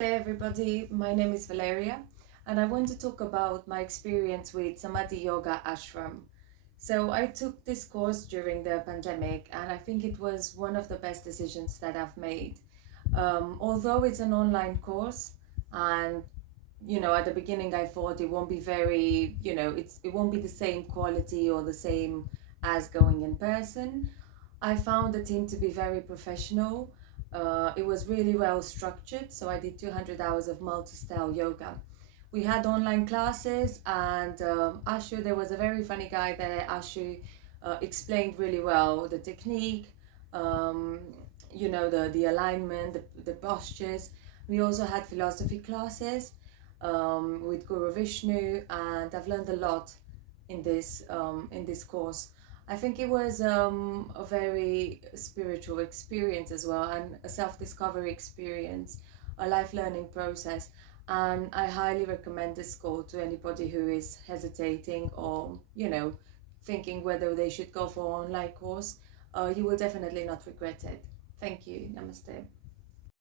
Hey everybody, my name is Valeria and I want to talk about my experience with Samadhi Yoga Ashram. So I took this course during the pandemic and I think it was one of the best decisions that I've made. Although it's an online course and at the beginning I thought it won't be very, it won't be the same quality or the same as going in person. I found the team to be very professional. It was really well structured, so I did 200 hours of multi-style yoga. We had online classes, and Ashu, there was a very funny guy there. Ashu explained really well the technique, um, the alignment, the postures. We also had philosophy classes with Guru Vishnu, and I've learned a lot in this course. I think it was a very spiritual experience as well, and a self-discovery experience, a life learning process. And I highly recommend this course to anybody who is hesitating or thinking whether they should go for an online course. You will definitely not regret it. Thank you. Namaste.